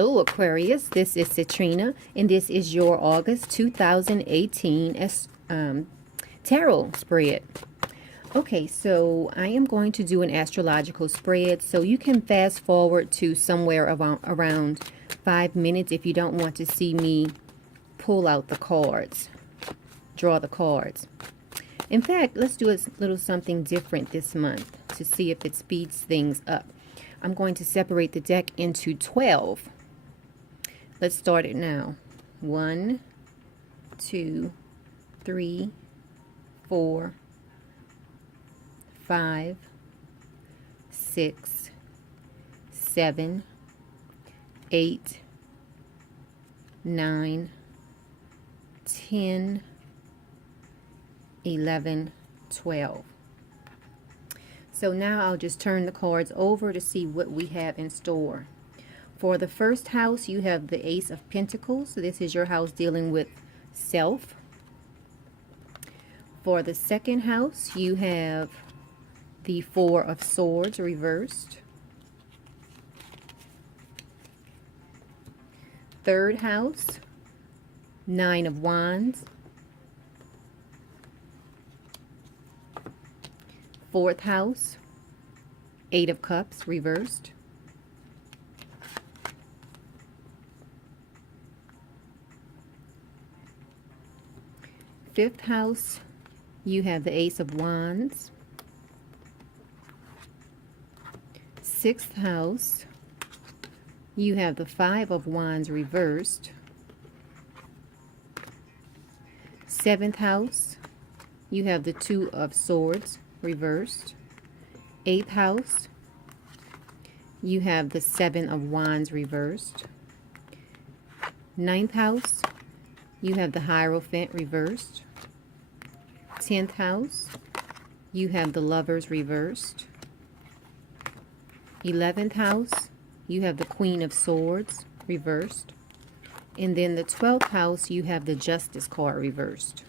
Hello Aquarius, this is Citrina and this is your August 2018 tarot spread. Okay, so I am going to do an astrological spread, so you can fast forward to somewhere around 5 minutes if you don't want to see me pull out the cards, draw the cards. In fact, let's do a little something different this month to see if it speeds things up. I'm going to separate the deck into 12. Let's start it now. 1, 2, 3, 4, 5, 6, 7, 8, 9, 10, 11, 12. So now I'll just turn the cards over to see what we have in store. For the first house, you have the Ace of Pentacles. So this is your house dealing with self. For the second house, you have the Four of Swords reversed. Third house, Nine of Wands. Fourth house, Eight of Cups reversed. Fifth house, you have the Ace of Wands. Sixth house, you have the Five of Wands reversed. Seventh house, you have the Two of Swords reversed. Eighth house, you have the Seven of Wands reversed. Ninth house, you have the Hierophant reversed. 10th house, you have the Lovers reversed. 11th house, you have the Queen of Swords reversed. And then the 12th house, you have the Justice card reversed.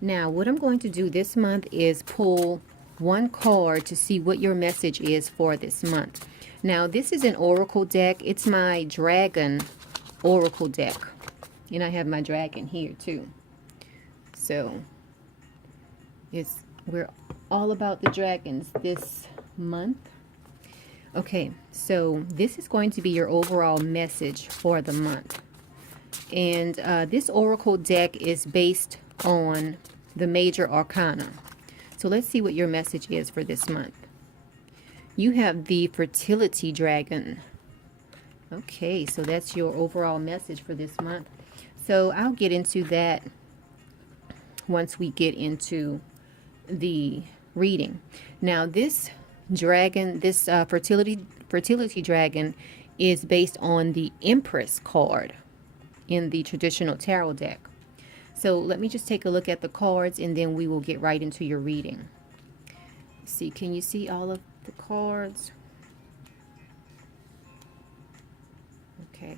Now, what I'm going to do this month is pull one card to see what your message is for this month. Now, this is an oracle deck. It's my dragon oracle deck. And I have my dragon here too. So we're all about the dragons this month. Okay, so this is going to be your overall message for the month. And this oracle deck is based on the major arcana. So let's see what your message is for this month. You have the fertility dragon. Okay, so that's your overall message for this month. So I'll get into that once we get into the reading. Now this dragon, this fertility dragon is based on the Empress card in the traditional tarot deck. So let me just take a look at the cards and then we will get right into your reading. See, can you see all of the cards? Okay.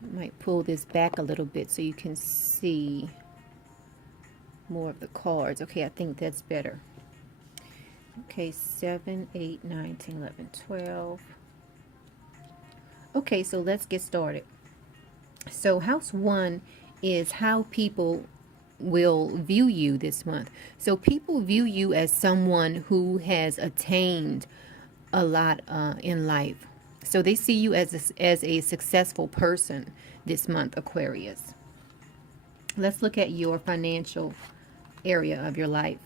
I might pull this back a little bit so you can see more of the cards. Okay, I think that's better. Okay, 7, 8, 9, 10, 11, 12. Okay, so let's get started. So house 1 is how people will view you this month. So people view you as someone who has attained a lot in life. So they see you as a successful person this month, Aquarius. Let's look at your financial area of your life.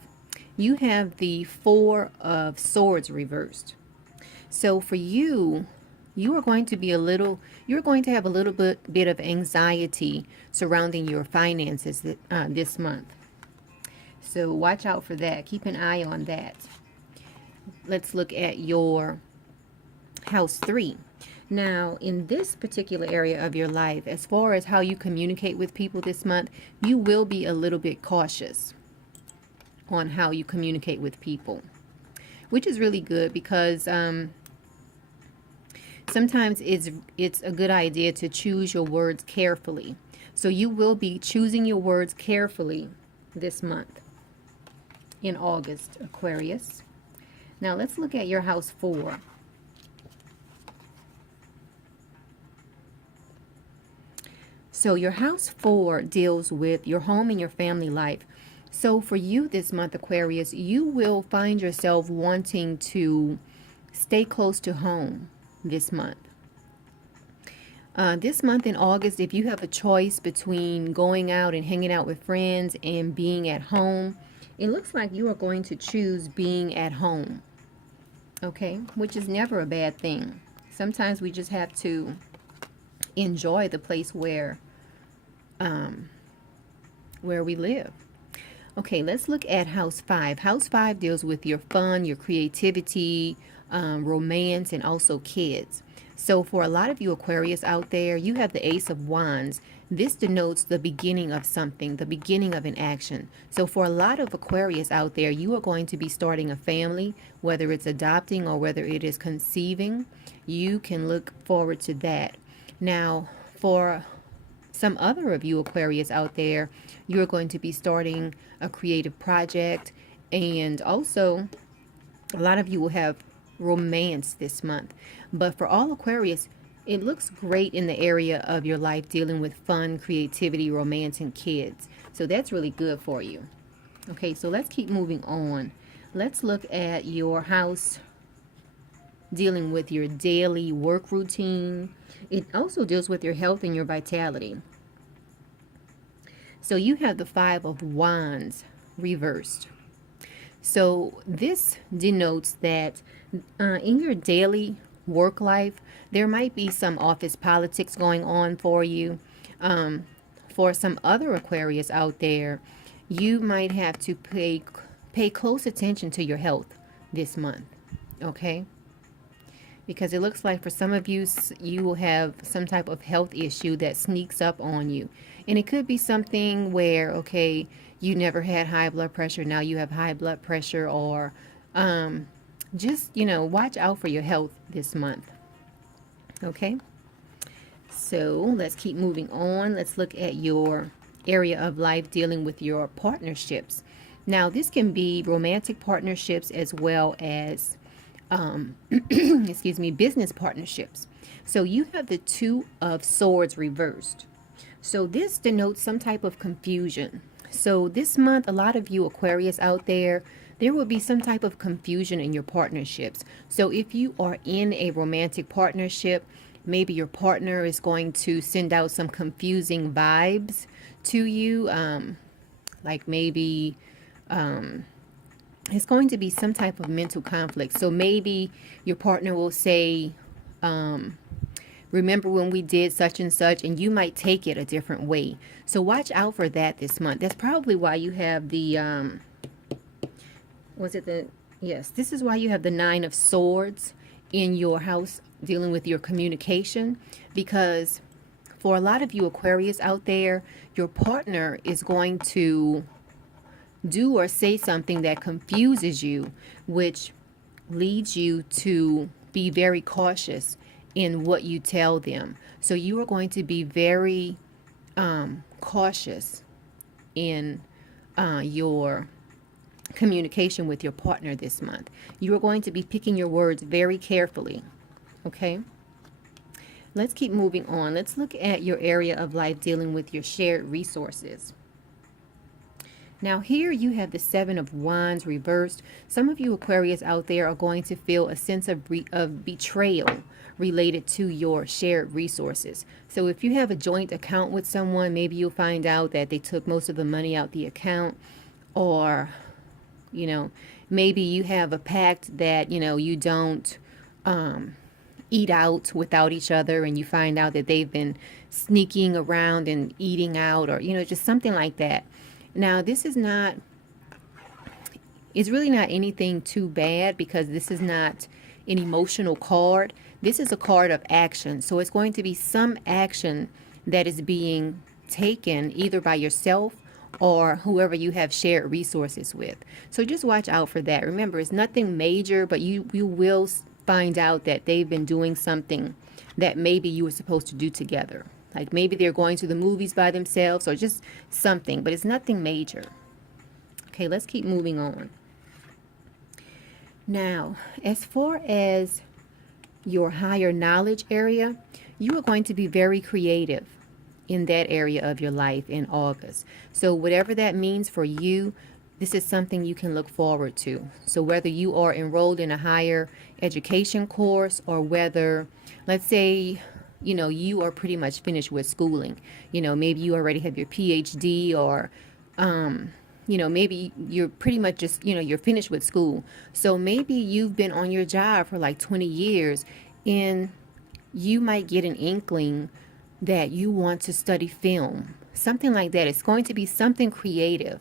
You have the Four of Swords reversed. So for you, you are going to be you're going to have a little bit of anxiety surrounding your finances this month. So watch out for that. Keep an eye on that. Let's look at your house 3. Now, in this particular area of your life, as far as how you communicate with people this month, you will be a little bit cautious on how you communicate with people, which is really good because sometimes it's a good idea to choose your words carefully. So you will be choosing your words carefully this month in August, Aquarius. Now let's look at your house 4. So your house 4 deals with your home and your family life. So for you this month, Aquarius, you will find yourself wanting to stay close to home this month. This month in August, if you have a choice between going out and hanging out with friends and being at home, it looks like you are going to choose being at home. Okay, which is never a bad thing. Sometimes we just have to enjoy the place where we live. Okay, let's look at house 5. House 5 deals with your fun, your creativity, romance, and also kids. So for a lot of you Aquarius out there, you have the Ace of Wands. This denotes the beginning of something, the beginning of an action. So for a lot of Aquarius out there, you are going to be starting a family, whether it's adopting or whether it is conceiving. You can look forward to that. Now, for some other of you Aquarius out there, you're going to be starting a creative project, and also a lot of you will have romance this month. But for all Aquarius, it looks great in the area of your life dealing with fun, creativity, romance, and kids. So that's really good for you. Okay, so let's keep moving on. Let's look at your house dealing with your daily work routine. It also deals with your health and your vitality. So you have the 5 of Wands reversed. So this denotes that in your daily work life, there might be some office politics going on for you. For some other Aquarius out there, you might have to pay close attention to your health this month. Okay? Because it looks like for some of you, you will have some type of health issue that sneaks up on you. And it could be something where, okay, you never had high blood pressure, now you have high blood pressure, or just, watch out for your health this month. Okay? So let's keep moving on. Let's look at your area of life dealing with your partnerships. Now, this can be romantic partnerships as well as excuse me, business partnerships. So you have the 2 of Swords reversed. So this denotes some type of confusion. So this month, a lot of you Aquarius out there, there will be some type of confusion in your partnerships. So if you are in a romantic partnership, maybe your partner is going to send out some confusing vibes to you. Like maybe it's going to be some type of mental conflict. So maybe your partner will say, remember when we did such and such, and you might take it a different way. So watch out for that this month. That's probably why you have the, yes, this is why you have the 9 of Swords in your house dealing with your communication. Because for a lot of you Aquarius out there, your partner is going to do or say something that confuses you, which leads you to be very cautious in what you tell them. So you are going to be very cautious in your communication with your partner this month. You are going to be picking your words very carefully. Okay? Let's keep moving on. Let's look at your area of life dealing with your shared resources. Now here you have the 7 of Wands reversed. Some of you Aquarius out there are going to feel a sense of betrayal related to your shared resources. So if you have a joint account with someone, maybe you'll find out that they took most of the money out the account, or maybe you have a pact that you don't eat out without each other, and you find out that they've been sneaking around and eating out, or just something like that. Now, this is not, it's really not anything too bad, because this is not an emotional card. This is a card of action. So it's going to be some action that is being taken either by yourself or whoever you have shared resources with. So just watch out for that. Remember, it's nothing major, but you will find out that they've been doing something that maybe you were supposed to do together. Like maybe they're going to the movies by themselves, or just something, but it's nothing major. Okay, let's keep moving on. Now, as far as your higher knowledge area, you are going to be very creative in that area of your life in August. So whatever that means for you, this is something you can look forward to. So whether you are enrolled in a higher education course, or whether, let's say, you are pretty much finished with schooling. Maybe you already have your PhD, or maybe you're pretty much just, you're finished with school. So maybe you've been on your job for like 20 years, and you might get an inkling that you want to study film, something like that. It's going to be something creative,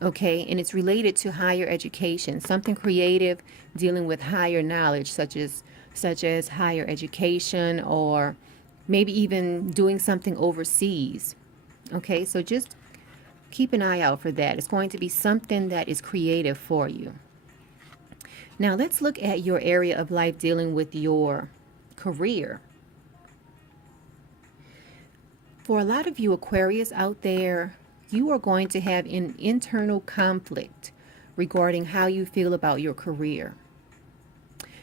okay? And it's related to higher education, something creative dealing with higher knowledge, such as higher education, or maybe even doing something overseas. Okay, so just keep an eye out for that. It's going to be something that is creative for you. Now let's look at your area of life dealing with your career. For a lot of you Aquarius out there, you are going to have an internal conflict regarding how you feel about your career.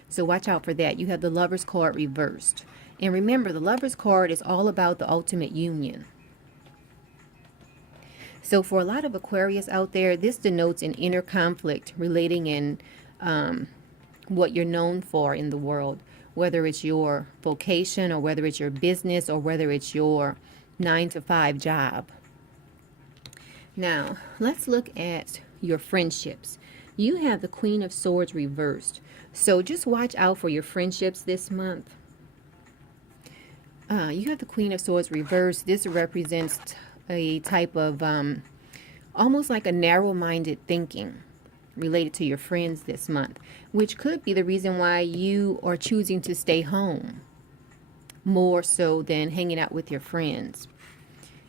So watch out for that. You have the Lover's card reversed. And remember, the Lover's card is all about the ultimate union. So for a lot of Aquarius out there, this denotes an inner conflict relating in what you're known for in the world, whether it's your vocation, or whether it's your business, or whether it's your 9-to-5 job. Now, let's look at your friendships. You have the Queen of Swords reversed. So just watch out for your friendships this month. You have the Queen of Swords reversed. This represents a type of almost like a narrow-minded thinking related to your friends this month, which could be the reason why you are choosing to stay home more so than hanging out with your friends.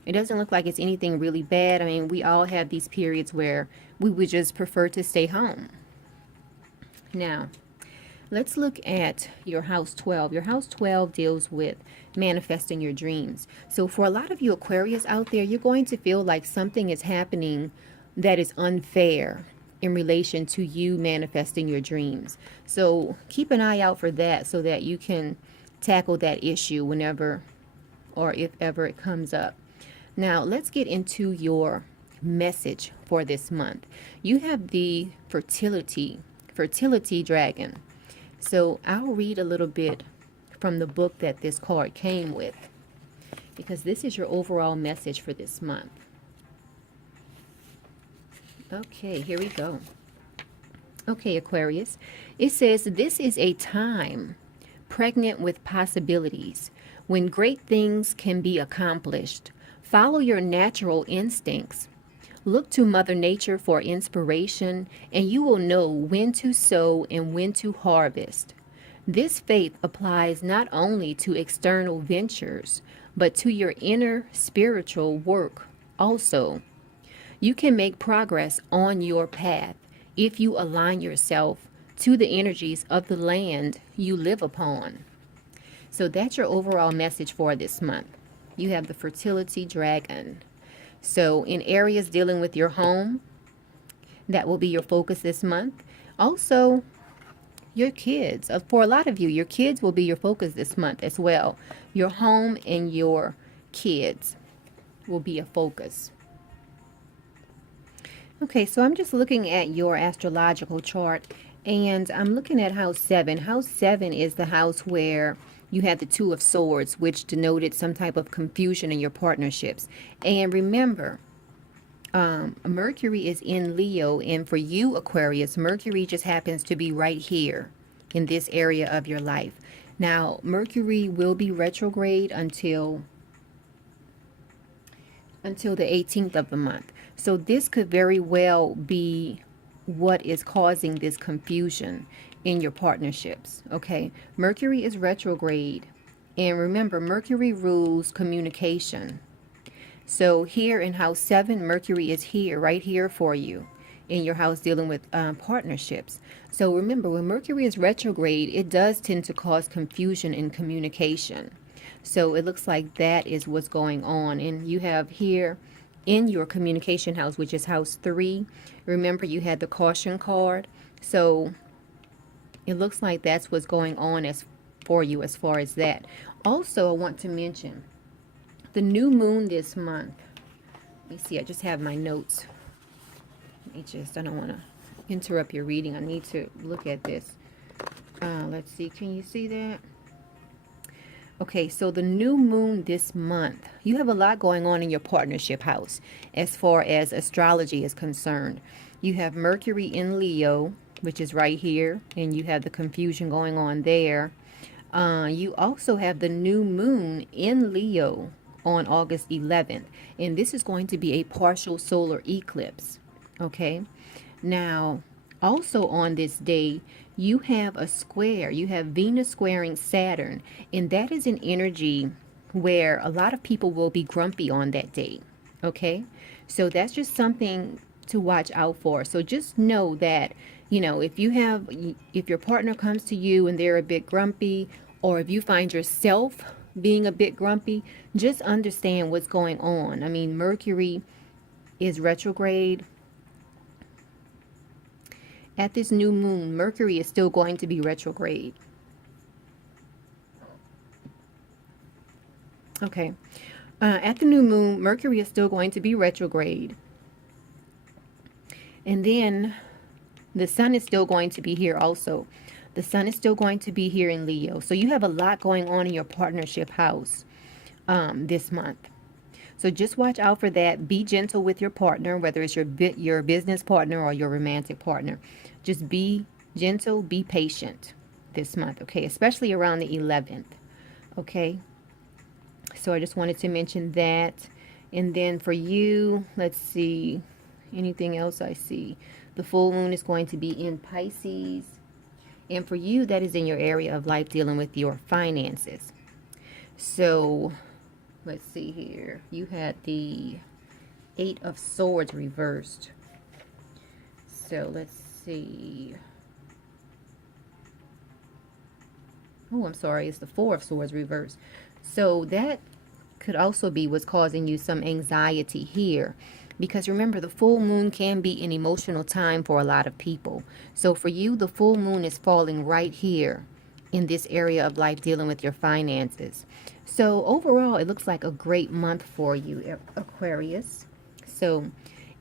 It doesn't look like it's anything really bad. I mean, we all have these periods where we would just prefer to stay home. Now, let's look at your house 12. Your house 12 deals with manifesting your dreams. So for a lot of you Aquarius out there, you're going to feel like something is happening that is unfair in relation to you manifesting your dreams. So keep an eye out for that, so that you can tackle that issue whenever or if ever it comes up. Now let's get into your message for this month. You have the fertility dragon. So I'll read a little bit from the book that this card came with, because this is your overall message for this month. Okay, here we go. Okay, Aquarius. It says, this is a time pregnant with possibilities, when great things can be accomplished. Follow your natural instincts. Look to Mother Nature for inspiration, and you will know when to sow and when to harvest. This faith applies not only to external ventures, but to your inner spiritual work also. You can make progress on your path if you align yourself to the energies of the land you live upon. So that's your overall message for this month. You have the fertility dragon. So in areas dealing with your home, that will be your focus this month. Also, your kids. For a lot of you, your kids will be your focus this month as well. Your home and your kids will be a focus. Okay, so I'm just looking at your astrological chart, and I'm looking at house 7. House 7 is the house where you had the Two of Swords, which denoted some type of confusion in your partnerships. And remember, Mercury is in Leo, and for you Aquarius, Mercury just happens to be right here in this area of your life. Now, Mercury will be retrograde until the 18th of the month. So this could very well be what is causing this confusion in your partnerships. Okay, Mercury is retrograde, and remember, Mercury rules communication. So here in house 7, Mercury is here, right here for you in your house dealing with partnerships. So remember, when Mercury is retrograde, it does tend to cause confusion in communication. So it looks like that is what's going on. And you have here in your communication house, which is house 3. Remember, you had the caution card. So it looks like that's what's going on as for you as far as that. Also, I want to mention the new moon this month. Let me see, I just have my notes. I don't want to interrupt your reading. I need to look at this. Let's see, can you see that? Okay, so the new moon this month, you have a lot going on in your partnership house as far as astrology is concerned. You have Mercury in Leo, which is right here, and you have the confusion going on there. You also have the new moon in Leo on August 11th, and this is going to be a partial solar eclipse. Okay, now also on this day, you have a square. You have Venus squaring Saturn, and that is an energy where a lot of people will be grumpy on that day. Okay, so that's just something to watch out for. So just know that, you know, if your partner comes to you and they're a bit grumpy, or if you find yourself being a bit grumpy, just understand what's going on. I mean, Mercury is retrograde. At this new moon, Mercury is still going to be retrograde. Okay. At the new moon, Mercury is still going to be retrograde. And then the sun is still going to be here also. The sun is still going to be here in Leo. So you have a lot going on in your partnership house this month. So just watch out for that. Be gentle with your partner, whether it's your business partner or your romantic partner. Just be gentle, be patient this month, okay? Especially around the 11th, okay? So I just wanted to mention that. And then for you, let's see, anything else I see? The full moon is going to be in Pisces. And for you, that is in your area of life dealing with your finances. So let's see here. You had the 8 of Swords reversed. So let's see. Oh, I'm sorry. It's the 4 of Swords reversed. So that could also be what's causing you some anxiety here. Because remember, the full moon can be an emotional time for a lot of people. So for you, the full moon is falling right here in this area of life dealing with your finances. So overall, it looks like a great month for you, Aquarius. So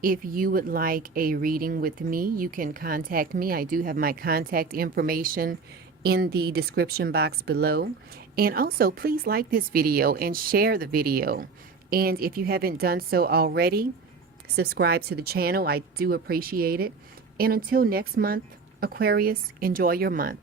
if you would like a reading with me, you can contact me. I do have my contact information in the description box below. And also, please like this video and share the video. And if you haven't done so already, subscribe to the channel. I do appreciate it. And until next month, Aquarius, enjoy your month.